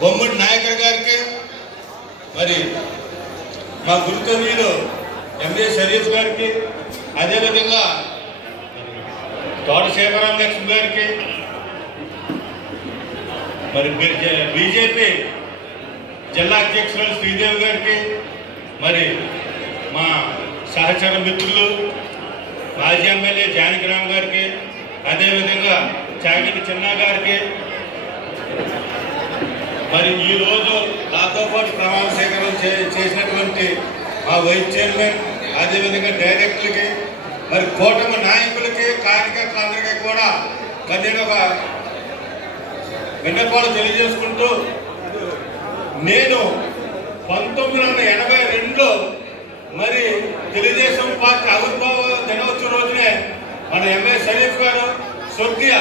బొమ్మడి నాయకర్ గారికి, మరి మా గురుతవ్యులు ఎంఏ షరీఫ్ గారికి, అదేవిధంగా తోట శేఖరాం లక్ష్మి గారికి, మరి బీజేపీ జిల్లా అధ్యక్షురాలు శ్రీదేవి గారికి, మరి మా సహచర మిత్రులు మాజీ ఎమ్మెల్యే జానకిరామ్ గారికి, అదేవిధంగా చాగిటి చిన్న గారికి, మరి ఈరోజు నాతో పాటు ప్రమాణ స్వీకారం చేసినటువంటి మా వైస్ చైర్మన్, అదేవిధంగా డైరెక్టర్లకి, మరి కూటమి నాయకులకి, కార్యకర్తలందరికీ కూడా మరి నేను ఒక విన్నపాలు తెలియజేసుకుంటూ, నేను 1982లో మరి తెలుగుదేశం పార్టీ ఆవిర్భావ దినోత్సవం రోజునే మన ఎంఏ షరీఫ్ గారు, స్వర్గీయ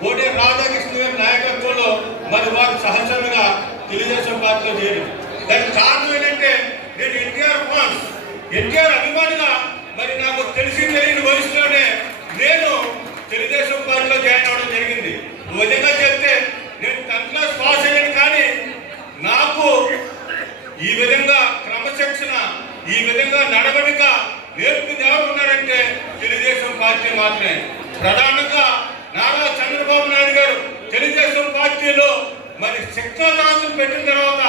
కోటి రాధాకృష్ణ గారి నాయకత్వంలో మరి వారు సహచరులుగా తెలుగుదేశం పార్టీలో చేరారు. దానికి కారణం ఏంటంటే నేను ఎన్టీఆర్ అభిమానిగా మరి నాకు తెలిసి తెలియని వయసులోనే నేను తెలుగుదేశం పార్టీలో జాయిన్ అవ్వడం జరిగింది. విధంగా చెప్తే నేను 10th క్లాస్ పాస్ అయ్యాను, కానీ నాకు ఈ విధంగా క్రమశిక్షణ, ఈ విధంగా నడవడిక నేర్పుది ఎవరు ఉన్నారంటే తెలుగుదేశం పార్టీ మాత్రమే. ప్రధానంగా నారా చంద్రబాబు నాయుడు గారు తెలుగుదేశం పార్టీలో మరి శిక్షణా తరగతులు పెట్టిన తర్వాత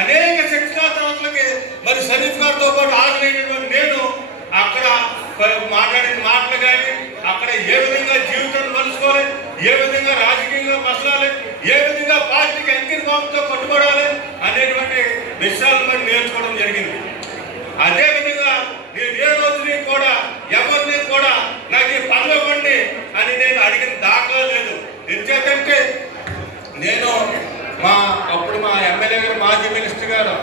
అనేక శిక్షణా తరగతులకి మరి షరీఫ్ గారితో పాటు హాజరైనటువంటి నేను అక్కడ మాట్లాడిన మాటలు కానీ, అక్కడ ఏ విధంగా జీవితాన్ని మలుచుకోవాలి, ఏ విధంగా రాజకీయంగా మసలాలి, ఏ విధంగా పార్టీకి అంకిత భావంతో కట్టుబడాలి అనేటువంటి విషయాలు మరి నేర్చుకోవడం జరిగింది. అదేవిధంగా నేను ఏ రోజుని కూడా ఎవరిని కూడా నాకు ఈ పదవి ఇవ్వండి అని నేను అడిగిన దాఖలా లేదు. ఎందుకంటే నేను అప్పుడు మా ఎమ్మెల్యే గారు, మాజీ మినిస్టర్ గారు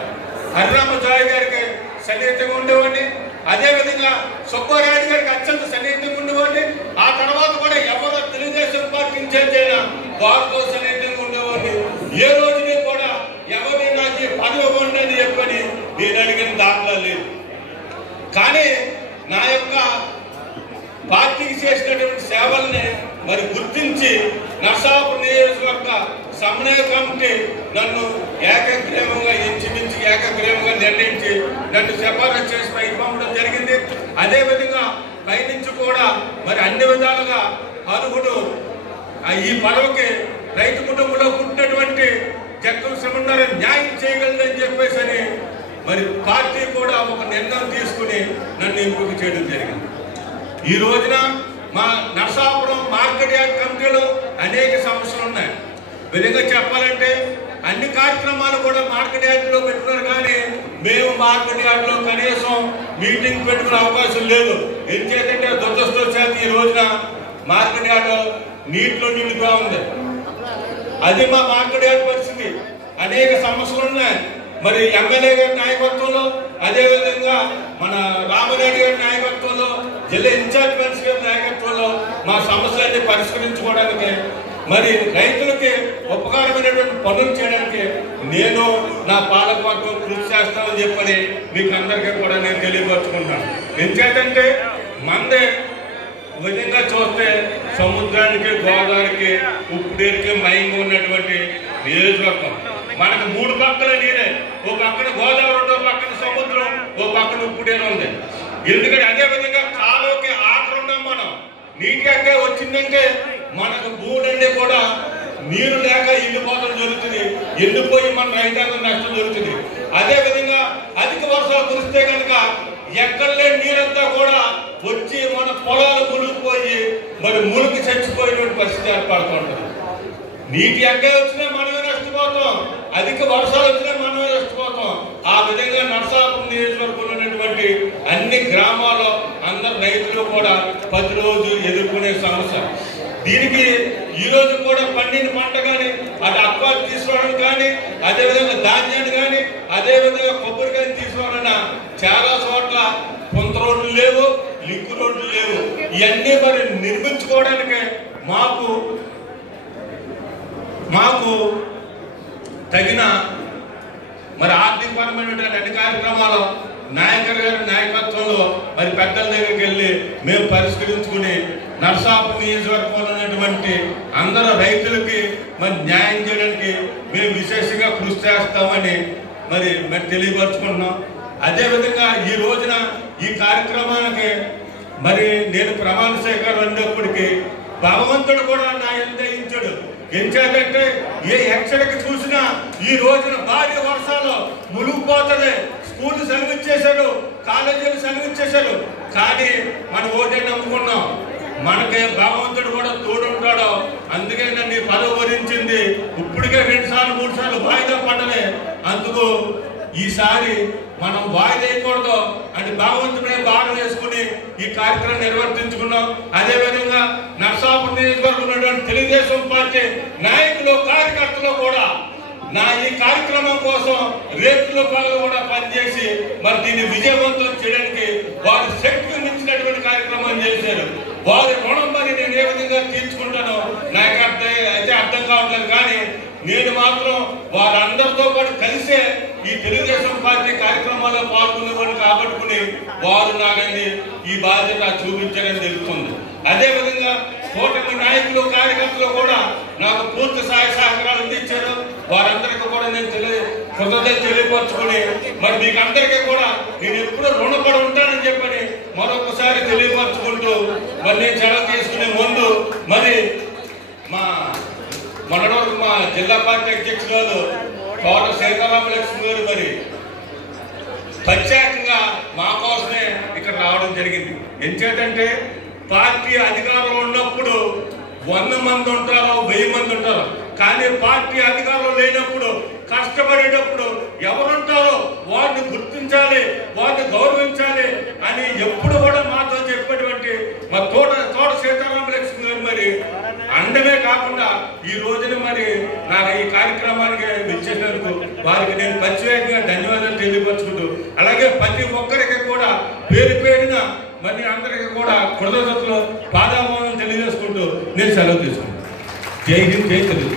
హరిరామజాయ్ గారికి సన్నిహితంగా ఉండేవాడిని, అదేవిధంగా సుబ్బారాయుడు గారికి అత్యంత సన్నిహితంగా ఉండేవాడిని. ఆ తర్వాత కూడా ఎవరు తెలుగుదేశం పార్టీ ఇన్ఛార్జ్ అయినా వారితో సన్నిహితంగా ఉండేవాడిని. ఏ రోజుని కూడా ఎవరిని నాకు ఈ పదవి ఇవ్వండి అని చెప్పని నేను అడిగిన దాఖలా లేదు. కానీ నా యొక్క పార్టీకి చేసినటువంటి సేవల్ని మరి గుర్తించి నర్సాపురం నియోజకవర్గ సమన్వయ కమిటీ నన్ను ఏకగ్రీవంగా నిర్ణయించి నన్ను సిఫారసు చేసి పైకి పంపడం జరిగింది. అదేవిధంగా పైనుంచి కూడా మరి అన్ని విధాలుగా అర్హుడు ఈ పదవికి రైతు కుటుంబంలో పుట్టినటువంటి జగ్గం శ్రీమన్నారాయణ న్యాయం చేయగలదని చెప్పేసి అని మరి పార్టీ కూడా ఒక నిర్ణయం తీసుకుని నన్ను ఎంపిక చేయడం జరిగింది. ఈ రోజున మా నర్సాపురం మార్కెట్ యార్డ్ కమిటీలో అనేక సమస్యలు ఉన్నాయి. విధంగా చెప్పాలంటే అన్ని కార్యక్రమాలు కూడా మార్కెట్ యార్డ్లో పెట్టుకున్నారు, కానీ మేము మార్కెట్ యార్డ్లో కనీసం మీటింగ్ పెట్టుకునే అవకాశం లేదు. ఎందుకంటే దురదృష్టవశాత్తు ఈ రోజున మార్కెట్ యార్డ్ నీటిలో నిండిపోయి ఉంది. అది మా మార్కెట్ యార్డ్ పరిస్థితి. అనేక సమస్యలు ఉన్నాయి. మరి ఎమ్మెల్యే గారి నాయకత్వంలో, అదేవిధంగా మన రామరెడ్డి గారి నాయకత్వంలో, జిల్లా ఇన్ఛార్జ్ మంత్రి గారి నాయకత్వంలో మా సమస్యలన్నీ పరిష్కరించుకోవడానికి, మరి రైతులకి ఉపకారమైనటువంటి పనులు చేయడానికి నేను నా పాలకవర్గం కృషి చేస్తానని చెప్పని మీకు అందరికీ కూడా నేను తెలియపరుచుకుంటాను. ఎందుకంటే మందే విధంగా చూస్తే సముద్రానికి, గోదావరికి, ఉప్పుడేరికి మయంగా ఉన్నటువంటి నియోజకవర్గం. మనకు 3 పక్కల నీరే, ఓ పక్కన గోదావరి, ఓ పక్కన సముద్రం, ఓ పక్కన ఉప్పుడేరు ఉంది. ఎందుకంటే అదే విధంగా కాలువకి ఆటలు ఉన్నాం మనం. నీటి అక్క వచ్చిందంటే మనకు భూములన్నీ కూడా నీరు లేక ఎండిపోవడం జరుగుతుంది, ఎండిపోయి మన రైతాంగం నష్టం జరుగుతుంది. అదే విధంగా అధిక వర్షాలు కురిస్తే కనుక ఎక్కడలే నీరంతా కూడా వచ్చి మన పొలాలు మునిగిపోయి మరి మునిగి చచ్చిపోయినటువంటి పరిస్థితి ఏర్పడుతుంటుంది. నీటి అగ్గే వచ్చినా మనమే నష్టపోతాం, అధిక వర్షాలు వచ్చినా మనమే నష్టపోతాం. ఆ విధంగా నర్సాపురం నియోజకవర్గంలో ఉన్నటువంటి అన్ని గ్రామాల్లో అందరు రైతులు కూడా ప్రతిరోజు ఎదుర్కొనే సమస్య. దీనికి ఈ రోజు కూడా పండిన పంట కానీ, అది అక్వాలు తీసుకోవడం కానీ, అదేవిధంగా ధాన్యాన్ని కానీ, అదేవిధంగా కొబ్బరికాయని తీసుకోవాలన్నా చాలా చోట్ల కొంత రోడ్లు లేవు, లింక్ రోడ్లు లేవు. ఇవన్నీ మరి నిర్మించుకోవడానికి మాకు తగిన మరి ఆర్థికపరమైనటువంటి అన్ని కార్యక్రమాలు నాయకర్ గారి నాయకత్వంలో మరి పెద్దల దగ్గరికి వెళ్ళి మేము పరిష్కరించుకుని నర్సాపురం నియోజకవర్గంలో ఉన్నటువంటి అందరూ రైతులకి మరి న్యాయం చేయడానికి మేము విశేషంగా కృషి చేస్తామని మరి తెలియపరుచుకుంటున్నాం. అదేవిధంగా ఈ రోజున ఈ కార్యక్రమానికి మరి నేను ప్రమాణ స్వీకారం అన్నప్పటికీ భగవంతుడు కూడా నా ఎంతయించాడు. ఎంచేదంటే ఏ ఎక్కడికి చూసినా ఈ రోజున భారీ వర్షాలు మునిగిపోతుంది. స్కూల్ సెలవిచ్చేశాడు, కాలేజీలు సెలవిచ్చేశాడు. కానీ మనం ఓటే నమ్ముకున్నాం, మనకి భగవంతుడు కూడా తోడుంటాడు. అందుకే నన్ను పదవి వరించింది. ఇప్పటికే 2 సార్లు 3 సార్లు వాయిదా పడ్డలే. అందుకు ఈసారి మనం వాయిదేయకూడదు అని భగవంతుడే భారం వేసుకుని ఈ కార్యక్రమం నిర్వర్తించుకున్నాం. అదేవిధంగా నర్సాపురం నియోజకవర్గం తెలుగుదేశం పార్టీ నాయకులు కార్యకర్తలు కూడా నా ఈ కార్యక్రమం కోసం రేపుల పనులు కూడా పనిచేసి మరి దీన్ని విజయవంతం చేయడానికి వారి శక్తికి మించినటువంటి కార్యక్రమం చేశారు. వారి రుణం మరి నేను ఏ విధంగా తీర్చుకుంటానో నాకు అయితే అర్థం కావట్లేదు. కానీ నేను మాత్రం వారందరితో పాటు కలిసే ఈ తెలుగుదేశం పార్టీ కార్యక్రమాల్లో పాల్గొనేవాడిని కాబట్టుకుని వారు నాకని ఈ బాధ్యత చూపించారని తెలుస్తుంది. అదేవిధంగా కూటమి నాయకులు కార్యకర్తలు కూడా నాకు పూర్తి సహాయ సహకారాలు అందించారు. వారందరికీ కూడా నేను కృతజ్ఞతలు తెలియపరచుకుని మరి మీకు అందరికీ కూడా నేను ఎప్పుడూ రుణపడి ఉంటానని చెప్పని మరొకసారి తెలియపరచుకుంటూ మరి నేను సెలవు తీసుకునే ముందు మరి మొన్నటి మా జిల్లా పార్టీ అధ్యక్షురాలు కోట సీతారామలక్ష్మి గారు మరి ప్రత్యేకంగా మా కోసమే ఇక్కడ రావడం జరిగింది. ఎంచేతంటే పార్టీ అధికారంలో ఉన్నప్పుడు 100 మంది ఉంటారో 1000 మంది ఉంటారో, కానీ పార్టీ అధికారంలో లేనప్పుడు కష్టపడేటప్పుడు ఎవరుంటారో వారిని గుర్తించాలి, వారిని గౌరవించాలి అని ఎప్పుడు కూడా మాతో చెప్పేటువంటి మా తోట సీతారామలక్ష్మి గారు మరి అండమే కాకుండా ఈ రోజున మరి నాకు ఈ కార్యక్రమానికి విచ్చేసినందుకు వారికి నేను ప్రత్యేకంగా ధన్యవాదాలు తెలియపరచుకుంటూ అలాగే ప్రతి ఒక్కరికి కూడా పేరు పేరున మరి అందరికీ కూడా కృతజ్ఞతలు పాదాభావం తెలియజేసుకుంటూ నేను సెలవు తీసుకుంటాను. జై హింద్, జై తెలుగు.